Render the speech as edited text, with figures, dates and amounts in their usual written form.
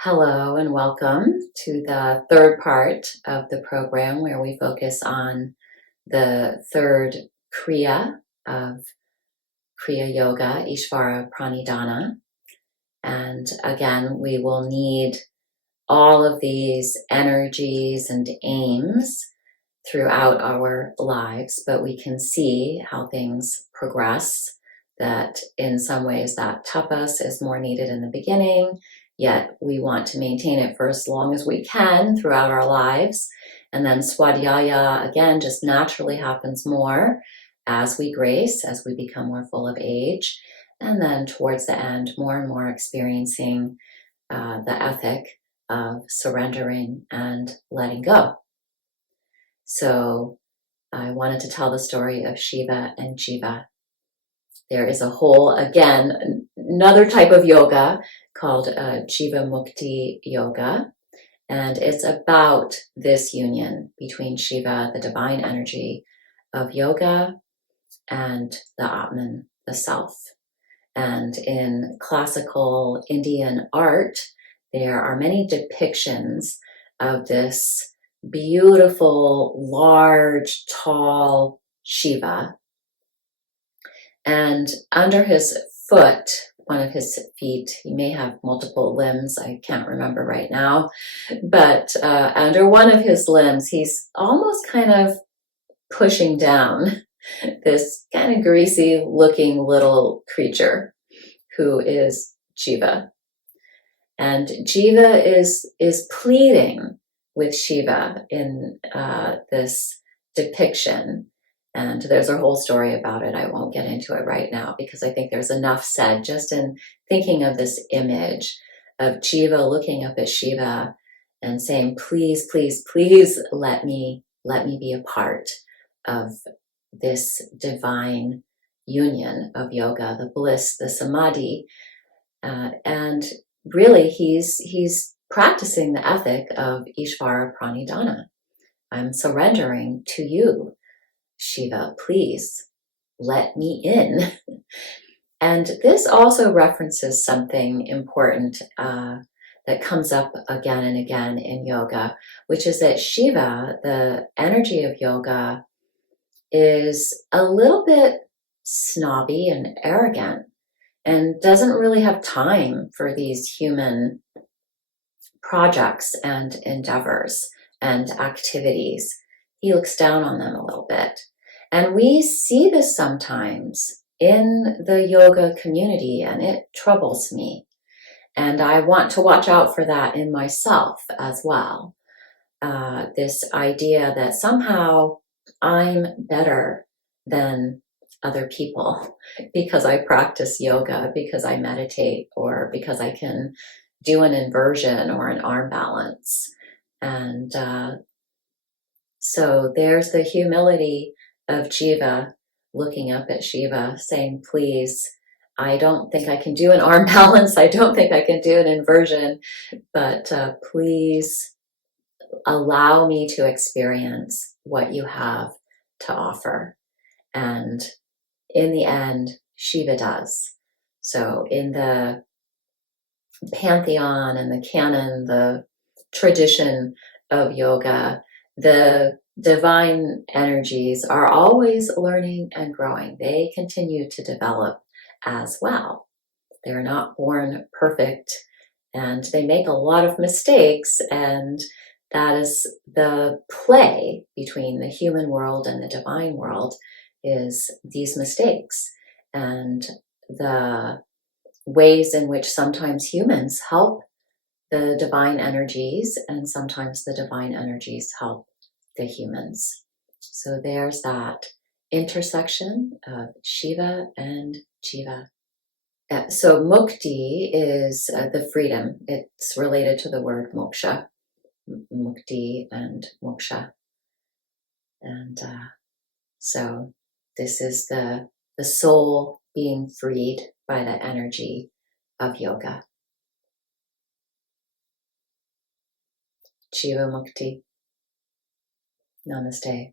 Hello and welcome to the third part of the program where we focus on the third Kriya of Kriya Yoga, Ishvara Pranidhana. And again, we will need all of these energies and aims throughout our lives, but we can see how things progress, that in some ways that tapas is more needed in the beginning, yet we want to maintain it for as long as we can throughout our lives. And then swadhyaya, again, just naturally happens more as we grace, as we become more full of age. And then towards the end, more and more experiencing the ethic of surrendering and letting go. So I wanted to tell the story of Shiva and Jiva. There is a whole, again, another type of yoga called Jiva Mukti Yoga. And it's about this union between Shiva, the divine energy of yoga, and the Atman, the self. And in classical Indian art, there are many depictions of this beautiful, large, tall Shiva. And under his foot, one of his feet, he may have multiple limbs, I can't remember right now, but under one of his limbs, he's almost kind of pushing down this kind of greasy looking little creature who is Jiva. And Jiva is pleading with Shiva in this depiction. And there's a whole story about it. I won't get into it right now because I think there's enough said just in thinking of this image of Jiva looking up at Shiva and saying, please, please, please let me be a part of this divine union of yoga, the bliss, the samadhi. And really, he's practicing the ethic of Ishvara Pranidhana. I'm surrendering to you, Shiva. Please let me in. And this also references something important that comes up again and again in yoga, which is that Shiva, the energy of yoga, is a little bit snobby and arrogant and doesn't really have time for these human projects and endeavors and activities. He looks down on them a little bit. And we see this sometimes in the yoga community, and it troubles me. And I want to watch out for that in myself as well. This idea that somehow I'm better than other people because I practice yoga, because I meditate, or because I can do an inversion or an arm balance. And so there's the humility of Jiva looking up at Shiva saying, please, I don't think I can do an arm balance. I don't think I can do an inversion, but please allow me to experience what you have to offer. And in the end, Shiva does. So in the pantheon and the canon, the tradition of yoga, the divine energies are always learning and growing. They continue to develop as well. They're not born perfect and they make a lot of mistakes, and that is the play between the human world and the divine world, is these mistakes and the ways in which sometimes humans help the divine energies and sometimes the divine energies help the humans. So there's that intersection of Shiva and Jiva. So mukti is the freedom. It's related to the word moksha, mukti and moksha. And so this is the soul being freed by the energy of yoga. Shiva Mukti. Namaste.